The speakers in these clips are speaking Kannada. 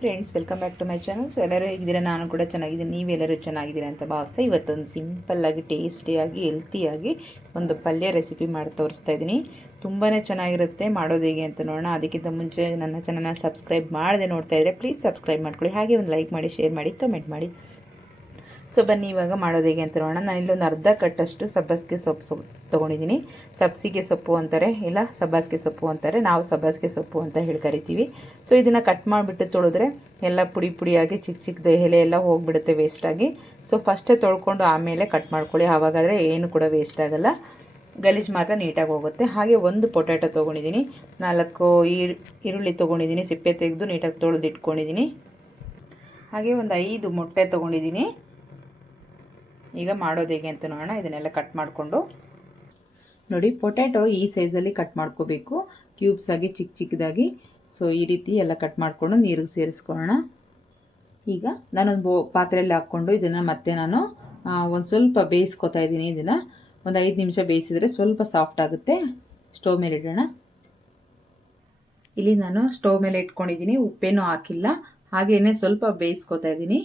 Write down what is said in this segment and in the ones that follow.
Friends, welcome back to my channel. So ಎಲ್ಲರೂ ಹೇಗಿದ್ದೀರಾ? ನಾನು ಕೂಡ ಚೆನ್ನಾಗಿದ್ದೀನಿ. ನೀವೆಲ್ಲರೂ ಚೆನ್ನಾಗಿದ್ದೀರಾ ಅಂತ ಭಾವಿಸ್ತಾ ಇವತ್ತೊಂದು ಸಿಂಪಲ್ಲಾಗಿ ಟೇಸ್ಟಿಯಾಗಿ ಹೆಲ್ತಿಯಾಗಿ ಒಂದು ಪಲ್ಯ ರೆಸಿಪಿ ಮಾಡಿ ತೋರಿಸ್ತಾ ಇದ್ದೀನಿ. ತುಂಬಾ ಚೆನ್ನಾಗಿರುತ್ತೆ. ಮಾಡೋದು ಹೇಗೆ ಅಂತ ನೋಡೋಣ. ಅದಕ್ಕಿಂತ ಮುಂಚೆ ನನ್ನ ಚಾನಲ್ನ ಸಬ್ಸ್ಕ್ರೈಬ್ ಮಾಡದೆ ನೋಡ್ತಾ ಇದ್ದರೆ ಪ್ಲೀಸ್ ಸಬ್ಸ್ಕ್ರೈಬ್ ಮಾಡ್ಕೊಳ್ಳಿ. ಹಾಗೆ ಒಂದು ಲೈಕ್ ಮಾಡಿ, ಶೇರ್ ಮಾಡಿ, ಕಮೆಂಟ್ ಮಾಡಿ. ಸೊ ಬನ್ನಿ ಇವಾಗ ಮಾಡೋದು ಹೇಗೆ ಅಂತ ನೋಡೋಣ. ನಾನಿಲ್ಲೊಂದು ಅರ್ಧ ಕಟ್ಟಷ್ಟು ಸಬ್ಬಸಿಗೆ ಸೊಪ್ಪು ತೊಗೊಂಡಿದ್ದೀನಿ. ಸಬ್ಸಿಗೆ ಸೊಪ್ಪು ಅಂತಾರೆ, ಇಲ್ಲ ಸಬ್ಬಸಿಗೆ ಸೊಪ್ಪು ಅಂತಾರೆ. ನಾವು ಸಬ್ಬಸಿಗೆ ಸೊಪ್ಪು ಅಂತ ಹೇಳಿ ಕರಿತೀವಿ. ಸೊ ಇದನ್ನು ಕಟ್ ಮಾಡಿಬಿಟ್ಟು ತೊಳೆದ್ರೆ ಎಲ್ಲ ಪುಡಿ ಪುಡಿಯಾಗಿ ಚಿಕ್ಕ ಚಿಕ್ಕದ ಎಲೆ ಎಲ್ಲ ಹೋಗಿಬಿಡುತ್ತೆ ವೇಸ್ಟಾಗಿ. ಸೊ ಫಸ್ಟೇ ತೊಳ್ಕೊಂಡು ಆಮೇಲೆ ಕಟ್ ಮಾಡ್ಕೊಳ್ಳಿ. ಆವಾಗಾದರೆ ಏನು ಕೂಡ ವೇಸ್ಟ್ ಆಗೋಲ್ಲ, ಗಲೀಜು ಮಾತ್ರ ನೀಟಾಗಿ ಹೋಗುತ್ತೆ. ಹಾಗೆ ಒಂದು ಪೊಟ್ಯಾಟೊ ತೊಗೊಂಡಿದ್ದೀನಿ, 4 ಈರುಳ್ಳಿ ತೊಗೊಂಡಿದ್ದೀನಿ, ಸಿಪ್ಪೆ ತೆಗೆದು ನೀಟಾಗಿ ತೊಳೆದು ಇಟ್ಕೊಂಡಿದ್ದೀನಿ. ಹಾಗೆ ಒಂದು 5 ಮೊಟ್ಟೆ ತೊಗೊಂಡಿದ್ದೀನಿ. ಈಗ ಮಾಡೋದು ಹೇಗೆ ಅಂತ ನೋಡೋಣ. ಇದನ್ನೆಲ್ಲ ಕಟ್ ಮಾಡಿಕೊಂಡು ನೋಡಿ, ಪೊಟ್ಯಾಟೊ ಈ ಸೈಜಲ್ಲಿ ಕಟ್ ಮಾಡ್ಕೋಬೇಕು, ಕ್ಯೂಬ್ಸ್ ಆಗಿ ಚಿಕ್ಕ ಚಿಕ್ಕದಾಗಿ. ಸೊ ಈ ರೀತಿ ಎಲ್ಲ ಕಟ್ ಮಾಡಿಕೊಂಡು ನೀರಿಗೆ ಸೇರಿಸ್ಕೊಳ್ಳೋಣ. ಈಗ ನಾನೊಂದು ಪಾತ್ರೆಯಲ್ಲಿ ಹಾಕ್ಕೊಂಡು ಇದನ್ನು ಮತ್ತೆ ನಾನು ಒಂದು ಸ್ವಲ್ಪ ಬೇಯಿಸ್ಕೊತಾ ಇದ್ದೀನಿ. ಇದನ್ನು ಒಂದು 5 ನಿಮಿಷ ಬೇಯಿಸಿದ್ರೆ ಸ್ವಲ್ಪ ಸಾಫ್ಟ್ ಆಗುತ್ತೆ. ಸ್ಟವ್ ಮೇಲೆ ಇಡೋಣ. ಇಲ್ಲಿ ನಾನು ಸ್ಟವ್ ಮೇಲೆ ಇಟ್ಕೊಂಡಿದ್ದೀನಿ, ಉಪ್ಪೇನೂ ಹಾಕಿಲ್ಲ. ಹಾಗೇನೆ ಸ್ವಲ್ಪ ಬೇಯಿಸ್ಕೊತಾ ಇದ್ದೀನಿ.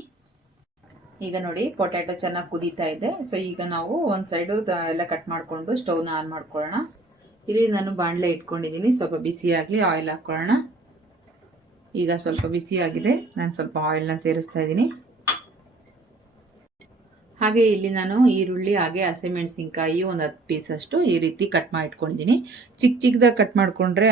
ಈಗ ನೋಡಿ, ಪೊಟ್ಯಾಟೊ ಚೆನ್ನಾಗಿ ಕುದೀತಾ ಇದೆ. ಸೊ ಈಗ ನಾವು ಒಂದು ಸೈಡು ಎಲ್ಲ ಕಟ್ ಮಾಡಿಕೊಂಡು ಸ್ಟವ್ನ ಆನ್ ಮಾಡ್ಕೊಳ್ಳೋಣ. ಇಲ್ಲಿ ನಾನು ಬಾಣಲೆ ಇಟ್ಕೊಂಡಿದ್ದೀನಿ, ಸ್ವಲ್ಪ ಬಿಸಿ ಆಗಲಿ, ಆಯಿಲ್ ಹಾಕ್ಕೊಳ್ಳೋಣ. ಈಗ ಸ್ವಲ್ಪ ಬಿಸಿ ಆಗಿದೆ, ನಾನು ಸ್ವಲ್ಪ ಆಯಿಲ್ನ ಸೇರಿಸ್ತಾ ಇದ್ದೀನಿ. ಹಾಗೆ ಇಲ್ಲಿ ನಾನು ಈರುಳ್ಳಿ ಹಾಗೆ ಹಸಿಮೆಣಸಿನ್ಕಾಯಿ ಒಂದು 10 ಪೀಸ್ ಅಷ್ಟು ಈ ರೀತಿ ಕಟ್ ಮಾಡಿ ಇಟ್ಕೊಂಡಿದ್ದೀನಿ. ಚಿಕ್ಕ ಚಿಕ್ಕದಾಗಿ ಕಟ್ ಮಾಡಿಕೊಂಡ್ರೆ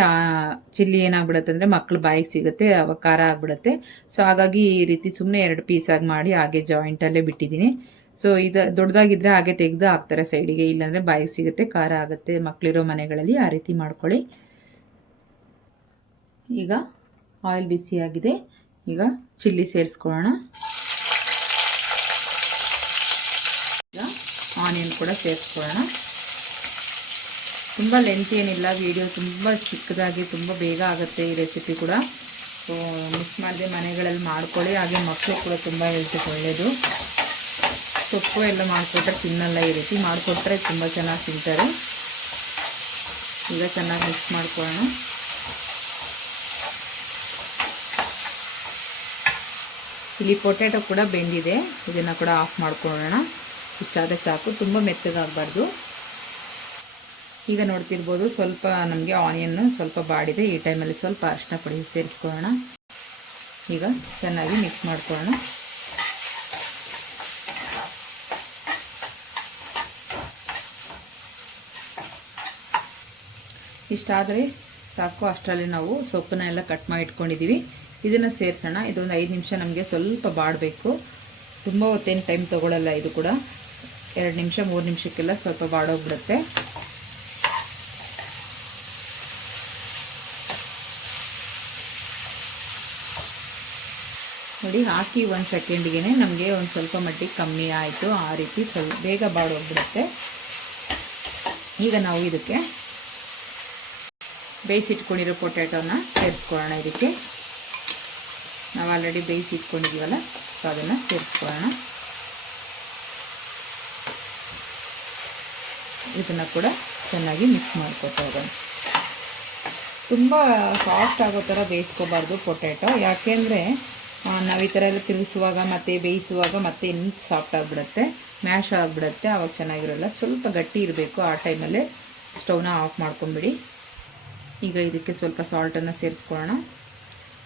ಚಿಲ್ಲಿ ಏನಾಗ್ಬಿಡುತ್ತೆ ಅಂದರೆ ಮಕ್ಳು ಬಾಯಿಗೆ ಸಿಗುತ್ತೆ, ಅವಾಗ ಖಾರ ಆಗಿಬಿಡುತ್ತೆ. ಸೊ ಹಾಗಾಗಿ ಈ ರೀತಿ ಸುಮ್ಮನೆ 2 ಪೀಸಾಗಿ ಮಾಡಿ ಹಾಗೆ ಜಾಯಿಂಟಲ್ಲೇ ಬಿಟ್ಟಿದ್ದೀನಿ. ಸೊ ಇದು ದೊಡ್ಡದಾಗಿದ್ದರೆ ಹಾಗೆ ತೆಗೆದು ಹಾಕ್ತಾರೆ ಸೈಡಿಗೆ, ಇಲ್ಲಾಂದರೆ ಬಾಯಿಗೆ ಸಿಗುತ್ತೆ, ಖಾರ ಆಗುತ್ತೆ. ಮಕ್ಕಳಿರೋ ಮನೆಗಳಲ್ಲಿ ಆ ರೀತಿ ಮಾಡ್ಕೊಳ್ಳಿ. ಈಗ ಆಯಿಲ್ ಬಿಸಿಯಾಗಿದೆ. ಈಗ ಚಿಲ್ಲಿ ಸೇರಿಸ್ಕೊಳ್ಳೋಣ. ಆನಿಯನ್ ಕೂಡ ಸೇರಿಸ್ಕೊಳ್ಳೋಣ. ತುಂಬ ಲೆಂತ್ ಏನಿಲ್ಲ, ವಿಡಿಯೋ ತುಂಬ ಚಿಕ್ಕದಾಗಿ ತುಂಬ ಬೇಗ ಆಗುತ್ತೆ ಈ ರೆಸಿಪಿ ಕೂಡ. ಸೊ ಮಿಸ್ ಮಾಡದೆ ಮನೆಗಳಲ್ಲಿ ಮಾಡ್ಕೊಳ್ಳಿ. ಹಾಗೆ ಮಕ್ಕಳು ಕೂಡ ತುಂಬ ಹೆಲ್ತಿಗೆ ಒಳ್ಳೆಯದು. ಸೊಪ್ಪು ಎಲ್ಲ ಮಾಡಿಕೊಟ್ರೆ ತಿನ್ನಲ್ಲ, ಈ ರೀತಿ ಮಾಡಿಕೊಟ್ರೆ ತುಂಬ ಚೆನ್ನಾಗಿ ತಿಂತಾರೆ. ಈಗ ಚೆನ್ನಾಗಿ ಮಿಕ್ಸ್ ಮಾಡ್ಕೊಳ್ಳೋಣ. ಇಲ್ಲಿ ಪೊಟ್ಯಾಟೊ ಕೂಡ ಬೆಂದಿದೆ, ಇದನ್ನು ಕೂಡ ಆಫ್ ಮಾಡ್ಕೊಳ್ಳೋಣ. ಇಷ್ಟಾದರೆ ಸಾಕು, ತುಂಬ ಮೆತ್ತಗಾಗಬಾರ್ದು. ಈಗ ನೋಡ್ತಿರ್ಬೋದು, ಸ್ವಲ್ಪ ನಮಗೆ ಆನಿಯನ್ನು ಸ್ವಲ್ಪ ಬಾಡಿದೆ. ಈ ಟೈಮಲ್ಲಿ ಸ್ವಲ್ಪ ಅರಿಶಿನ ಪುಡಿ ಸೇರಿಸ್ಕೊಳ್ಳೋಣ. ಈಗ ಚೆನ್ನಾಗಿ ಮಿಕ್ಸ್ ಮಾಡ್ಕೊಳ್ಳೋಣ. ಇಷ್ಟಾದರೆ ಸಾಕು. ಅಷ್ಟರಲ್ಲಿ ನಾವು ಸೊಪ್ಪನ್ನ ಎಲ್ಲ ಕಟ್ ಮಾಡಿ ಇಟ್ಕೊಂಡಿದ್ದೀವಿ, ಇದನ್ನು ಸೇರಿಸೋಣ. ಇದೊಂದು 5 ನಿಮಿಷ ನಮಗೆ ಸ್ವಲ್ಪ ಬಾಡಬೇಕು. ತುಂಬ ಹೊತ್ತೇನು ಟೈಮ್ ತೊಗೊಳ್ಳಲ್ಲ. ಇದು ಕೂಡ 2 ನಿಮಿಷ 3 ನಿಮಿಷಕ್ಕೆಲ್ಲ ಸ್ವಲ್ಪ ಬಾಡೋಗ್ಬಿಡುತ್ತೆ. ನೋಡಿ, ಹಾಕಿ 1 ಸೆಕೆಂಡ್ಗೆ ನಮಗೆ ಒಂದು ಸ್ವಲ್ಪ ಮಟ್ಟಿಗೆ ಕಮ್ಮಿ ಆಯಿತು. ಆ ರೀತಿ ಸ್ವಲ್ಪ ಬೇಗ ಬಾಡೋಗ್ಬಿಡುತ್ತೆ. ಈಗ ನಾವು ಇದಕ್ಕೆ ಬೇಯಿಸಿಟ್ಕೊಂಡಿರೋ ಪೊಟ್ಯಾಟೋನ ಸೇರಿಸ್ಕೊಳ್ಳೋಣ. ಇದಕ್ಕೆ ನಾವು ಆಲ್ರೆಡಿ ಬೇಯಿಸಿಟ್ಕೊಂಡಿದ್ದೀವಲ್ಲ, ಸೊ ಅದನ್ನು ಸೇರಿಸ್ಕೊಳ್ಳೋಣ. ಇದನ್ನು ಕೂಡ ಚೆನ್ನಾಗಿ ಮಿಕ್ಸ್ ಮಾಡ್ಕೊತಾ ಇರೋಣ. ತುಂಬ ಸಾಫ್ಟ್ ಆಗೋ ಥರ ಬೇಯಿಸ್ಕೋಬಾರ್ದು ಪೊಟ್ಯಾಟೊ, ಯಾಕೆಂದರೆ ನಾವು ಈ ಥರ ಎಲ್ಲ ತಿರುಗಿಸುವಾಗ ಮತ್ತು ಬೇಯಿಸುವಾಗ ಮತ್ತೆ ಇನ್ನೂ ಸಾಫ್ಟ್ ಆಗಿಬಿಡುತ್ತೆ, ಮ್ಯಾಶ್ ಆಗಿಬಿಡುತ್ತೆ, ಆವಾಗ ಚೆನ್ನಾಗಿರೋಲ್ಲ. ಸ್ವಲ್ಪ ಗಟ್ಟಿ ಇರಬೇಕು. ಆ ಟೈಮಲ್ಲೇ ಸ್ಟವ್ನ ಆಫ್ ಮಾಡ್ಕೊಂಬಿಡಿ. ಈಗ ಇದಕ್ಕೆ ಸ್ವಲ್ಪ ಸಾಲ್ಟನ್ನು ಸೇರಿಸ್ಕೊಳ್ಳೋಣ.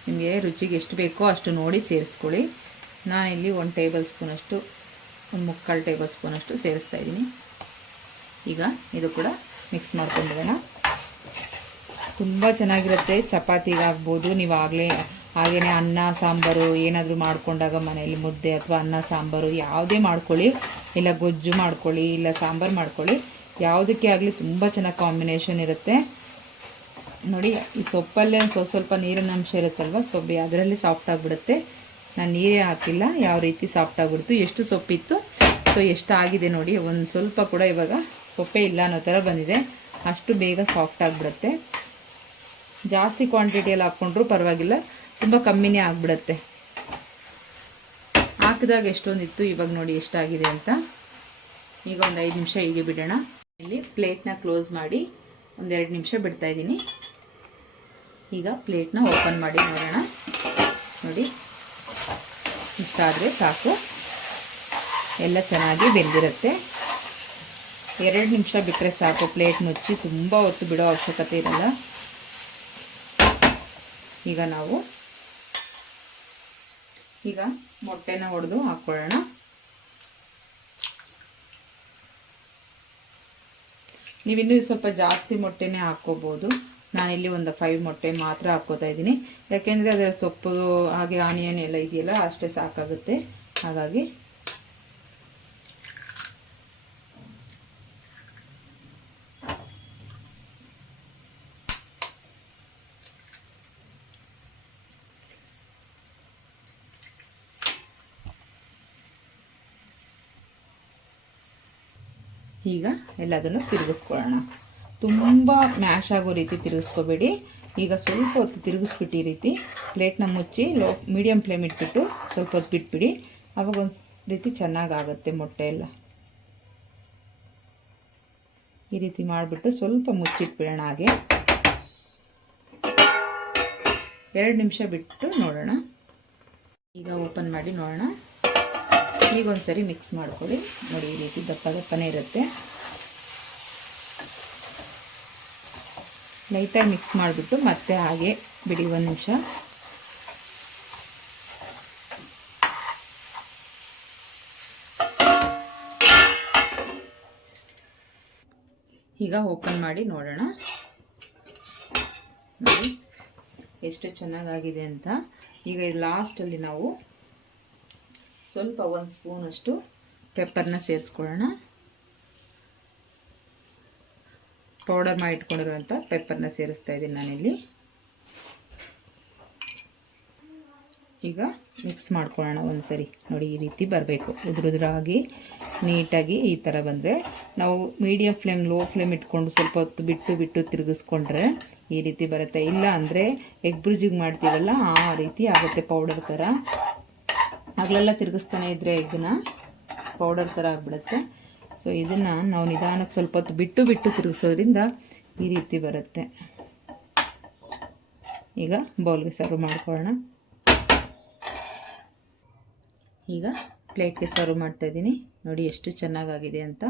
ನಿಮಗೆ ರುಚಿಗೆ ಎಷ್ಟು ಬೇಕೋ ಅಷ್ಟು ನೋಡಿ ಸೇರಿಸ್ಕೊಳ್ಳಿ. ನಾನಿಲ್ಲಿ 1 ಟೇಬಲ್ ಸ್ಪೂನಷ್ಟು, 1/4 ಟೇಬಲ್ ಸ್ಪೂನಷ್ಟು ಸೇರಿಸ್ತಾ ಇದ್ದೀನಿ. ಈಗ ಇದು ಕೂಡ ಮಿಕ್ಸ್ ಮಾಡ್ಕೊಂಡ್ಬಿಡೋಣ. ತುಂಬ ಚೆನ್ನಾಗಿರುತ್ತೆ. ಚಪಾತಿಗಾಗ್ಬೋದು, ನೀವು ಹಾಗೆಯೇ ಅನ್ನ ಸಾಂಬಾರು ಏನಾದರೂ ಮಾಡ್ಕೊಂಡಾಗ ಮನೆಯಲ್ಲಿ ಮುದ್ದೆ ಅಥವಾ ಅನ್ನ ಸಾಂಬಾರು ಯಾವುದೇ ಮಾಡ್ಕೊಳ್ಳಿ, ಇಲ್ಲ ಗೊಜ್ಜು ಮಾಡ್ಕೊಳ್ಳಿ, ಇಲ್ಲ ಸಾಂಬಾರು ಮಾಡ್ಕೊಳ್ಳಿ, ಯಾವುದಕ್ಕೆ ಆಗಲಿ ತುಂಬ ಚೆನ್ನಾಗಿ ಕಾಂಬಿನೇಷನ್ ಇರುತ್ತೆ. ನೋಡಿ, ಈ ಸೊಪ್ಪಲ್ಲೇ ಸ್ವಲ್ಪ ನೀರಿನ ಅಂಶ ಇರುತ್ತಲ್ವ, ಸೊಪ್ಪು ಅದರಲ್ಲಿ ಸಾಫ್ಟ್ ಆಗಿಬಿಡುತ್ತೆ. ನಾನು ನೀರೇ ಹಾಕಿಲ್ಲ, ಯಾವ ರೀತಿ ಸಾಫ್ಟ್ ಆಗಿಬಿಡ್ತು. ಎಷ್ಟು ಸೊಪ್ಪಿತ್ತು, ಸೊ ಎಷ್ಟು ಆಗಿದೆ ನೋಡಿ. ಒಂದು ಸ್ವಲ್ಪ ಕೂಡ ಇವಾಗ ಸೊಪ್ಪೇ ಇಲ್ಲ ಅನ್ನೋ ಥರ ಬಂದಿದೆ. ಅಷ್ಟು ಬೇಗ ಸಾಫ್ಟ್ ಆಗಿಬಿಡುತ್ತೆ. ಜಾಸ್ತಿ ಕ್ವಾಂಟಿಟಿಯಲ್ಲಿ ಹಾಕ್ಕೊಂಡ್ರೂ ಪರವಾಗಿಲ್ಲ, ತುಂಬ ಕಮ್ಮಿನೇ ಆಗಿಬಿಡುತ್ತೆ. ಹಾಕಿದಾಗ ಎಷ್ಟೊಂದಿತ್ತು, ಇವಾಗ ನೋಡಿ ಎಷ್ಟಾಗಿದೆ ಅಂತ. ಈಗ ಒಂದು 5 ನಿಮಿಷ ಹೀಗೆ ಬಿಡೋಣ. ಇಲ್ಲಿ ಪ್ಲೇಟ್ನ ಕ್ಲೋಸ್ ಮಾಡಿ ಒಂದು 2 ನಿಮಿಷ ಬಿಡ್ತಾಯಿದ್ದೀನಿ. ಈಗ ಪ್ಲೇಟ್ನ ಓಪನ್ ಮಾಡಿ ನೋಡೋಣ. ನೋಡಿ ಇಷ್ಟಾದರೆ ಸಾಕು. ಎಲ್ಲ ಚೆನ್ನಾಗಿ ಬೆಂದಿರುತ್ತೆ. 2 ನಿಮಿಷ ಬಿಟ್ಟರೆ ಸಾಕು. ಪ್ಲೇಟ್ ಮುಚ್ಚಿ ತುಂಬ ಹೊತ್ತು ಬಿಡೋ ಅವಶ್ಯಕತೆ ಇರಲ್ಲ. ಈಗ ಮೊಟ್ಟೆನ ಹೊಡೆದು ಹಾಕ್ಕೊಳ್ಳೋಣ. ನೀವಿನ್ನೂ ಸ್ವಲ್ಪ ಜಾಸ್ತಿ ಮೊಟ್ಟೆನೇ ಹಾಕ್ಕೋಬೋದು. ನಾನಿಲ್ಲಿ ಒಂದು 5 ಮೊಟ್ಟೆ ಮಾತ್ರ ಹಾಕ್ಕೋತಾ ಇದ್ದೀನಿ. ಯಾಕೆಂದರೆ ಅದರ ಸೊಪ್ಪು ಹಾಗೆ ಆನಿಯನ್ ಎಲ್ಲ ಇದೆಯಲ್ಲ, ಅಷ್ಟೇ ಸಾಕಾಗುತ್ತೆ. ಹಾಗಾಗಿ ಈಗ ಎಲ್ಲದನ್ನು ತಿರುಗಿಸ್ಕೊಳ್ಳೋಣ. ತುಂಬ ಮ್ಯಾಶ್ ಆಗೋ ರೀತಿ ತಿರುಗಿಸ್ಕೋಬೇಡಿ. ಈಗ ಸ್ವಲ್ಪ ಹೊತ್ತು ತಿರುಗಿಸ್ಬಿಟ್ಟು ಈ ರೀತಿ ಪ್ಲೇಟ್ನ ಮುಚ್ಚಿ ಮೀಡಿಯಮ್ ಫ್ಲೇಮ್ ಇಟ್ಬಿಟ್ಟು ಸ್ವಲ್ಪ ಹೊತ್ತು ಬಿಟ್ಬಿಡಿ. ಆವಾಗ ಒಂದು ರೀತಿ ಚೆನ್ನಾಗಾಗುತ್ತೆ ಮೊಟ್ಟೆ ಎಲ್ಲ. ಈ ರೀತಿ ಮಾಡಿಬಿಟ್ಟು ಸ್ವಲ್ಪ ಮುಚ್ಚಿಟ್ಬಿಡೋಣ. ಹಾಗೆ 2 ನಿಮಿಷ ಬಿಟ್ಟು ನೋಡೋಣ. ಈಗ ಓಪನ್ ಮಾಡಿ ನೋಡೋಣ. ಈಗ ಒಂದು ಸರಿ ಮಿಕ್ಸ್ ಮಾಡ್ಕೊಳ್ಳಿ. ನೋಡಿ ಈ ರೀತಿ ದಪ್ಪ ದಪ್ಪನೇ ಇರುತ್ತೆ. ಲೈಟಾಗಿ ಮಿಕ್ಸ್ ಮಾಡಿಬಿಟ್ಟು ಮತ್ತೆ ಹಾಗೆ ಬಿಡಿ 1 ನಿಮಿಷ. ಈಗ ಓಪನ್ ಮಾಡಿ ನೋಡೋಣ. ನೋಡಿ ಎಷ್ಟು ಚೆನ್ನಾಗಾಗಿದೆ ಅಂತ. ಈಗ ಲಾಸ್ಟಲ್ಲಿ ನಾವು ಸ್ವಲ್ಪ 1 ಸ್ಪೂನಷ್ಟು ಪೆಪ್ಪರ್ನ ಸೇರಿಸ್ಕೊಳ್ಳೋಣ. ಪೌಡರ್ ಮಾಡಿ ಇಟ್ಕೊಂಡಿರುವಂಥ ಪೆಪ್ಪರ್ನ ಸೇರಿಸ್ತಾ ಇದ್ದೀನಿ ನಾನಿಲ್ಲಿ. ಈಗ ಮಿಕ್ಸ್ ಮಾಡ್ಕೊಳ್ಳೋಣ ಒಂದು ಸರಿ. ನೋಡಿ ಈ ರೀತಿ ಬರಬೇಕು, ಉದುರಾಗಿ ನೀಟಾಗಿ ಈ ಥರ ಬಂದರೆ ನಾವು ಮೀಡಿಯಮ್ ಫ್ಲೇಮ್ ಲೋ ಫ್ಲೇಮ್ ಇಟ್ಕೊಂಡು ಸ್ವಲ್ಪ ಹೊತ್ತು ಬಿಟ್ಟು ಬಿಟ್ಟು ತಿರುಗಿಸ್ಕೊಂಡ್ರೆ ಈ ರೀತಿ ಬರುತ್ತೆ. ಇಲ್ಲ ಅಂದರೆ ಎಗ್ ಬುರ್ಜಿಗೆ ಮಾಡ್ತೀವಲ್ಲ ಆ ರೀತಿ ಆಗುತ್ತೆ, ಪೌಡರ್ ಥರ. ಹಗಲೆಲ್ಲ ತಿರುಗಿಸ್ತಾನೆ ಇದ್ದರೆ ಎಗ್ಗನ್ನ ಪೌಡರ್ ಥರ ಆಗಿಬಿಡುತ್ತೆ. ಸೊ ಇದನ್ನು ನಾವು ನಿಧಾನಕ್ಕೆ ಸ್ವಲ್ಪ ಹೊತ್ತು ಬಿಟ್ಟು ಬಿಟ್ಟು ತಿರುಗಿಸೋದ್ರಿಂದ ಈ ರೀತಿ ಬರುತ್ತೆ. ಈಗ ಬೌಲ್ಗೆ ಸರ್ವ್ ಮಾಡ್ಕೊಳ್ಳೋಣ. ಈಗ ಪ್ಲೇಟ್ಗೆ ಸರ್ವ್ ಮಾಡ್ತಾಯಿದ್ದೀನಿ. ನೋಡಿ ಎಷ್ಟು ಚೆನ್ನಾಗಾಗಿದೆ ಅಂತ.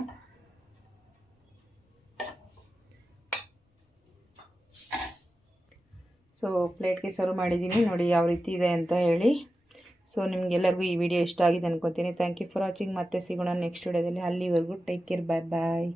ಸೊ ಪ್ಲೇಟ್ಗೆ ಸರ್ವ್ ಮಾಡಿದ್ದೀನಿ. ನೋಡಿ ಯಾವ ರೀತಿ ಇದೆ ಅಂತ ಹೇಳಿ. ಸೊ ನಿಮಗೆಲ್ಲರಿಗೂ ಈ ವಿಡಿಯೋ ಇಷ್ಟ ಆಗಿದೆ ಅನ್ಕೊತೀನಿ. Thank you for watching. ಮತ್ತೆ ಸಿಗೋಣ ನೆಕ್ಸ್ಟ್ ವಿಡಿಯೋದಲ್ಲಿ. ಅಲ್ಲಿವರೆಗೂ ಟೇಕ್ ಕೇರ್. ಬಾಯ್ ಬಾಯ್.